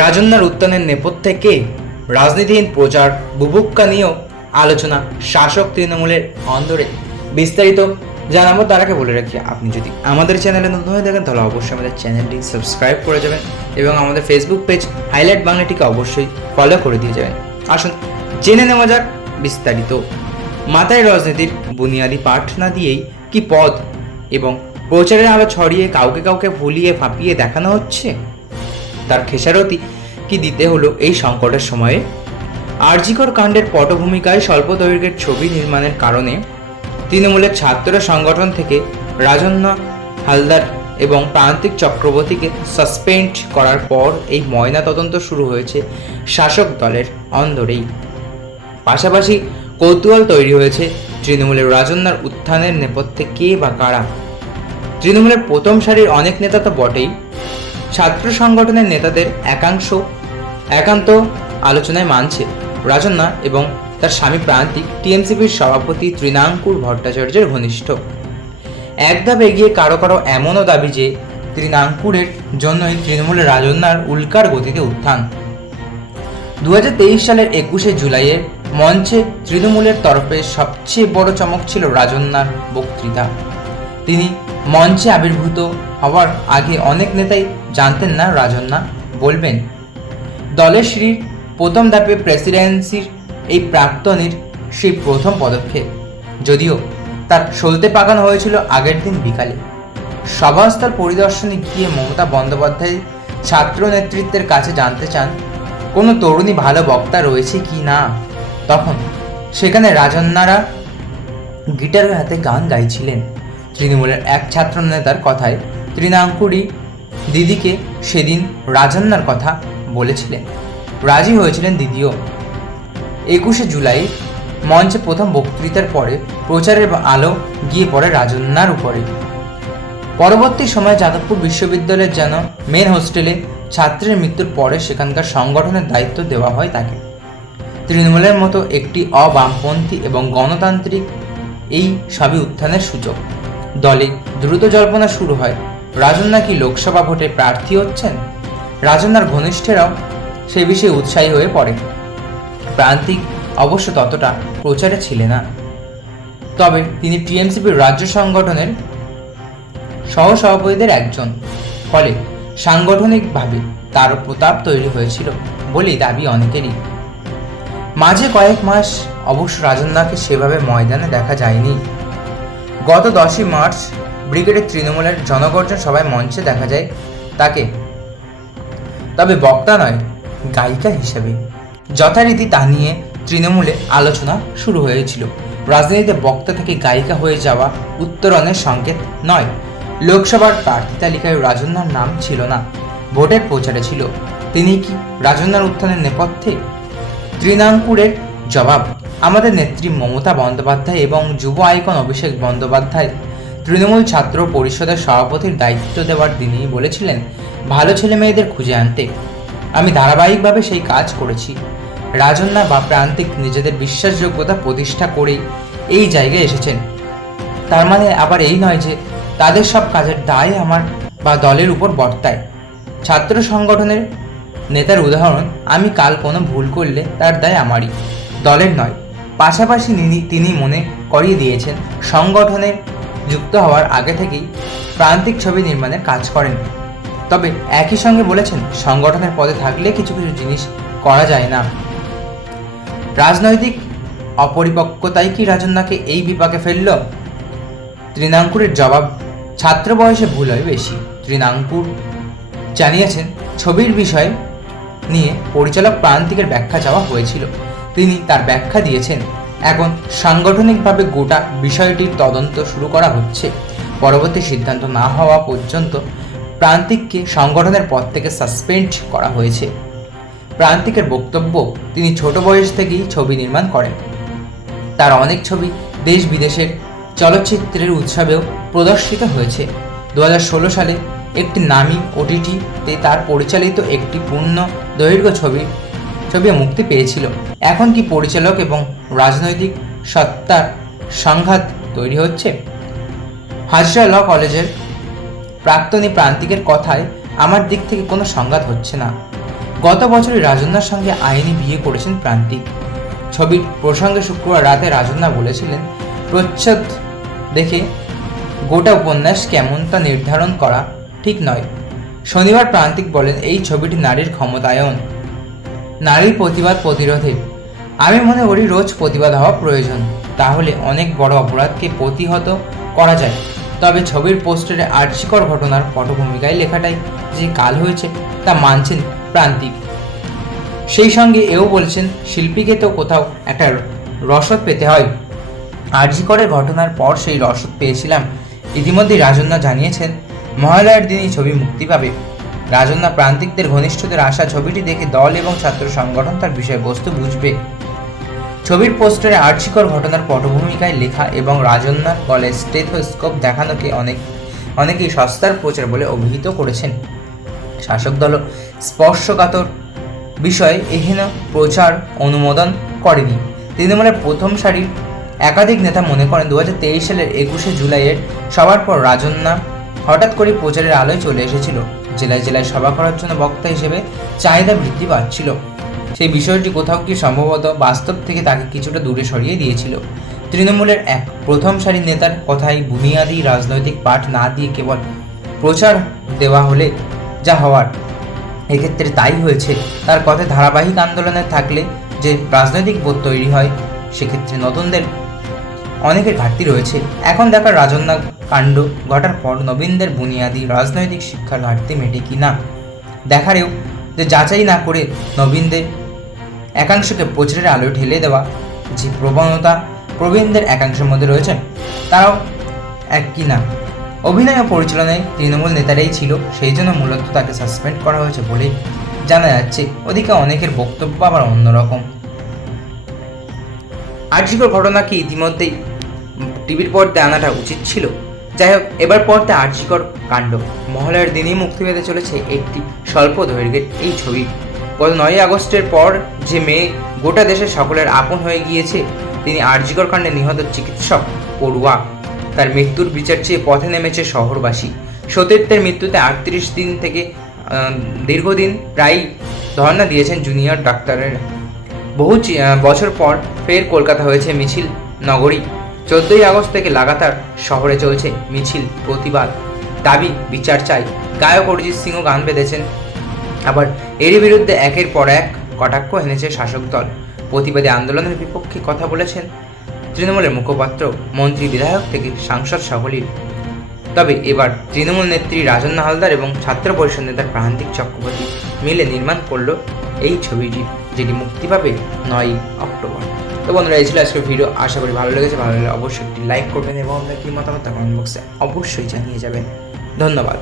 রাজন্যার উত্থানের নেপথ্যে কে? রাজনীতিহীন প্রচার, বুভুক্ষা নিয়েও আলোচনা, শাসক তৃণমূলের অন্দরে বিস্তারিত জানাবো। তার আগে বলে রাখি, আপনি যদি আমাদের চ্যানেলে নতুন হয়ে থাকেন তাহলে অবশ্যই আমাদের চ্যানেলটি সাবস্ক্রাইব করে যাবেন এবং আমাদের ফেসবুক পেজ হাইলাইট বাংলাটিকে অবশ্যই ফলো করে দিয়ে যাবেন। আসুন জেনে নেওয়া যাক বিস্তারিত। মাথায় রাজনীতির বুনিয়াদি পাঠ না দিয়েই কি পদ এবং প্রচারের আলো ছড়িয়ে কাউকে কাউকে ভুলিয়ে ফাঁপিয়ে দেখানো হচ্ছে? তার খেসারতি কি দিতে হলো এই সংকটের সময়ে? আরজিকর কাণ্ডের পটভূমিকায় স্বল্প দৈর্ঘ্যের ছবি নির্মাণের কারণে তৃণমূলের ছাত্র সংগঠন থেকে রাজন্যা হালদার এবং প্রান্তিক চক্রবর্তীকে সাসপেন্ড করার পর এই ময়না তদন্ত শুরু হয়েছে শাসক দলের অন্দরেই। পাশাপাশি কৌতূহল তৈরি হয়েছে তৃণমূলের রাজন্যার উত্থানের নেপথ্যে কে বা কারা। তৃণমূলের প্রথম সারির অনেক নেতা তো বটেই, ছাত্র সংগঠনের নেতাদের একান্ত আলোচনায় মানছে রাজন্যা এবং তার স্বামী প্রান্তিক টিএমসিপির সভাপতি তৃণাঙ্কুর ভট্টাচার্যের ঘনিষ্ঠ। এক ধাপ এগিয়ে কারো কারো এমনও দাবি যে তৃণাঙ্কুরের জন্যই তৃণমূলের রাজন্যার উল্কার গতিতে উত্থান। 2023 সালের 21শে জুলাইয়ের মঞ্চে তৃণমূলের তরফে সবচেয়ে বড় চমক ছিল রাজন্যার বক্তৃতা। তিনি মঞ্চে আবির্ভূত হওয়ার আগে অনেক নেতাই জানতেন না রাজন্যা বলবেন। দলের সিঁড়ির প্রথম ধাপে প্রেসিডেন্সির এই প্রাক্তনীর সেই প্রথম পদক্ষেপ, যদিও তার সলতে পাকানো হয়েছিল আগের দিন বিকালে। সভাস্থল পরিদর্শনে গিয়ে মমতা বন্দ্যোপাধ্যায় ছাত্র নেতৃত্বের কাছে জানতে চান কোনো তরুণী ভালো বক্তা রয়েছে কি না। তখন সেখানে রাজন্যারা গিটারের হাতে গান গাইছিলেন। তৃণমূলের এক ছাত্র নেতার কথায় তৃণাঙ্কুরি দিদিকে সেদিন রাজন্যার কথা বলেছিলেন, রাজি হয়েছিলেন দিদিও। 21শে জুলাই মঞ্চে প্রথম বক্তৃতার পরে প্রচারের আলো গিয়ে পড়ে রাজন্যার উপরে। পরবর্তী সময়ে যাদবপুর বিশ্ববিদ্যালয়ের যেন মেন হোস্টেলে ছাত্রের মৃত্যুর পরে সেখানকার সংগঠনের দায়িত্ব দেওয়া হয় তাকে। তৃণমূলের মতো একটি অবামপন্থী এবং গণতান্ত্রিক এই সবই উত্থানের সুযোগ। দলে দ্রুত জল্পনা শুরু হয় রাজন্যা কি লোকসভা ভোটে প্রার্থী হচ্ছেন। রাজন্যার ঘনিষ্ঠেরাও সে বিষয়ে উৎসাহী হয়ে পড়ে। প্রান্তিক অবশ্য ততটা প্রচারে ছিলেন না, তবে তিনি টিএমসিপির রাজ্য সংগঠনের সহসভাপতিদের একজন, ফলে সাংগঠনিকভাবে তার প্রতাপ তৈরি হয়েছিল বলেই দাবি অনেকেরই। মাঝে কয়েক মাস অবশ্য রাজন্যাকে সেভাবে ময়দানে দেখা যায়নি। গত 10ই মার্চ ব্রিগেডের তৃণমূলের জনগর্জন সভায় মঞ্চে দেখা যায় তাকে, তবে বক্তা নয়, গায়িকা হিসেবে। যথারীতি তা নিয়ে তৃণমূলে আলোচনা শুরু হয়েছিল। রাজনীতিতে বক্তা থেকে গায়িকা হয়ে যাওয়া উত্তরণের সংকেত নয়। লোকসভার প্রার্থী তালিকায় রাজন্যার নাম ছিল না, ভোটের প্রচারে ছিল। তিনি কি রাজন্যার উত্থানের নেপথ্যে? তৃণাঙ্কুরের জবাব, আমাদের নেত্রী মমতা বন্দ্যোপাধ্যায় এবং যুব আইকন অভিষেক বন্দ্যোপাধ্যায় তৃণমূল ছাত্র পরিষদের সভাপতির দায়িত্ব দেওয়ার দিনই বলেছিলেন ভালো ছেলে মেয়েদের খুঁজে আনতে। আমি ধারাবাহিকভাবে সেই কাজ করেছি। রাজন্যা বা প্রান্তিক নিজেদের বিশ্বাসযোগ্যতা প্রতিষ্ঠা করেই এই জায়গায় এসেছেন। তার মানে আবার এই নয় যে তাদের সব কাজের দায় আমার বা দলের উপর বর্তায়। ছাত্র সংগঠনের নেতার উদাহরণ, আমি কাল কোনো ভুল করলে তার দায় আমারই, দলের নয়। পাশাপাশি তিনি মনে করিয়ে দিয়েছেন সংগঠনে যুক্ত হওয়ার আগে থেকেই প্রান্তিক ছবি নির্মাণের কাজ করেন। তবে একই সঙ্গে বলেছেন সংগঠনের পদে থাকলে কিছু কিছু জিনিস করা যায় না। রাজনৈতিক অপরিপক্কতাই কি রাজন্যাকে এই বিপাকে ফেলল? তৃণাঙ্কুরের জবাব, ছাত্র বয়সে ভুল হয় বেশি। তৃণাঙ্কুর জানিয়েছেন ছবির বিষয় নিয়ে পরিচালক প্রান্তিকের ব্যাখ্যা চাওয়া হয়েছিল, তিনি তার ব্যাখ্যা দিয়েছেন। এখন সাংগঠনিকভাবে গোটা বিষয়টির তদন্ত শুরু করা হচ্ছে। পরবর্তী সিদ্ধান্ত না হওয়া পর্যন্ত প্রান্তিককে সংগঠনের পদ থেকে সাসপেন্ড করা হয়েছে। প্রান্তিকের বক্তব্য, তিনি ছোট বয়স থেকেই ছবি নির্মাণ করেন। তার অনেক ছবি দেশ বিদেশের চলচ্চিত্রের উৎসবেও প্রদর্শিত হয়েছে। 2016 সালে একটি নামী ওটিটিতে তার পরিচালিত একটি পূর্ণ দৈর্ঘ্য ছবি মুক্তি পেয়েছিল। এখন কি পরিচালক এবং রাজনৈতিক সত্তার সংঘাত তৈরি হচ্ছে? হাজরা ল কলেজের প্রাক্তনী প্রান্তিকের কথায় আমার দিক থেকে কোনো সংঘাত হচ্ছে না। গত বছরই রাজন্যার সঙ্গে আইনি বিয়ে করেছেন প্রান্তিক। ছবির প্রসঙ্গে শুক্রবার রাতে রাজন্যা বলেছিলেন, প্রচ্ছদ দেখে গোটা উপন্যাস কেমন তা নির্ধারণ করা ঠিক নয়। শনিবার প্রান্তিক বলেন, এই ছবিটি নারীর ক্ষমতায়ন, নারীর প্রতিবাদ প্রতিরোধে। আমি মনে করি রোজ প্রতিবাদ হওয়া প্রয়োজন, তাহলে অনেক বড় অপরাধকে প্রতিহত করা যায়। তবে ছবির পোস্টারে আর্চিকর ঘটনার পটভূমিকায় লেখাটাই যে কাল হয়েছে তা মানছেন প্রান্তিক। সেই সঙ্গে এও বলছেন, শিল্পীকে তো কোথাও একটা রসদ পেতে হয়। আরজিকরের ঘটনার পর সেই রসদ পেয়েছিলাম। ইতিমধ্যেই রাজন্যা জানিয়েছেন, মহালয়ার দিনই ছবি মুক্তি পাবে। রাজন্যা প্রান্তিকদের ঘনিষ্ঠদের আশা, ছবিটি দেখে দল এবং ছাত্র সংগঠন তার বিষয়বস্তু বুঝবে। ছবির পোস্টারে আরজিকর ঘটনার পটভূমিকায় লেখা এবং রাজন্যার গলে স্টেথোস্কোপ দেখানোকে অনেকেই সস্তার প্রচার বলে অভিহিত করেছেন। শাসক দল স্পর্শকাতর বিষয়ে এহেন প্রচার অনুমোদন করেনি। তৃণমূলের প্রথম সারির একাধিক নেতা মনে করেন, 2023 সালের 21শে জুলাইয়ের সবার পর রাজন্যা হঠাৎ করে প্রচারের আলোয় চলে এসেছিল। জেলায় জেলায় সভা করার জন্য বক্তা হিসেবে চাহিদা বৃদ্ধি পাচ্ছিল। সেই বিষয়টি কোথাও কি সম্ভবত বাস্তব থেকে তাকে কিছুটা দূরে সরিয়ে দিয়েছিল। তৃণমূলের এক প্রথম সারির নেতার কথাই বুনিয়াদী রাজনৈতিক পাঠ না দিয়ে কেবল প্রচার দেওয়া হলে যা হওয়ার, এক্ষেত্রে তাই হয়েছে। তার কথায় ধারাবাহিক আন্দোলনে থাকলে যে রাজনৈতিক বোধ তৈরি হয়, সেক্ষেত্রে নতুনদের অনেকের ঘাটতি রয়েছে। এখন দেখার রাজন্যা কাণ্ড ঘটার পর নবীনদের বুনিয়াদী রাজনৈতিক শিক্ষার ঘাটতি মেটে কি না দেখারেও যে যাচাই না করে নবীনদের একাংশকে প্রচারের আলোয় ঠেলে দেওয়া যে প্রবণতা প্রবীণদের একাংশের মধ্যে রয়েছে, তারাও এক কি না। অভিনয় ও পরিচালনায় তৃণমূল নেতারাই ছিল, সেই জন্য মূলত তাকে সাসপেন্ড করা হয়েছে বলে জানা যাচ্ছে। ওদিকে অনেকের বক্তব্য আবার অন্যরকম। আরজিকর ঘটনা কি ইতিমধ্যেই টিভির পর্দায় আনাটা উচিত ছিল? যাই হোক, এবার পর্দায় আরজিকর কাণ্ড। মহালয়ার দিনই মুক্তি পেতে চলেছে একটি স্বল্প দৈর্ঘ্যের এই ছবি। গত 9 আগস্টের পর যে মেয়ে গোটা দেশের সকলের আপন হয়ে গিয়েছে, তিনি আরজিকর কাণ্ডে নিহত চিকিৎসক পড়ুয়া। তার মৃত্যুর বিচার চেয়ে পথে নেমেছে শহরবাসী। সতীর্থের মৃত্যুতে 38 দিন থেকে দীর্ঘদিন প্রায় ধর্ণা দিয়েছেন জুনিয়র ডাক্তারেরা। বহু বছর পর ফের কলকাতা হয়েছে মিছিল নগরী। 14ই আগস্ট থেকে লাগাতার শহরে চলছে মিছিল, প্রতিবাদ, দাবি, বিচার চাই। গায়ক অরিজিৎ সিংও গান বেঁধেছেন। আবার এরই বিরুদ্ধে একের পর এক কটাক্ষ এনেছে শাসক দল। প্রতিবাদী আন্দোলনের বিপক্ষে কথা বলেছেন তৃণমূলের মুখপাত্র, মন্ত্রী, বিধায়ক থেকে সাংসদ সকলেই। তবে এবার তৃণমূল নেত্রী রাজন্যা হালদার এবং ছাত্র পরিষদ নেতা প্রান্তিক চক্রবর্তী মিলে নির্মাণ করলো এই ছবিটি, যেটি মুক্তি পাবে 9 অক্টোবর। তো বন্ধুরা, এই ছিল আজকের ভিডিও। আশা করি ভালো লেগেছে। ভালো লাগলে অবশ্যই একটি লাইক করবেন এবং আপনার কি মতামত কমেন্ট বক্সে অবশ্যই জানিয়ে যাবেন। ধন্যবাদ।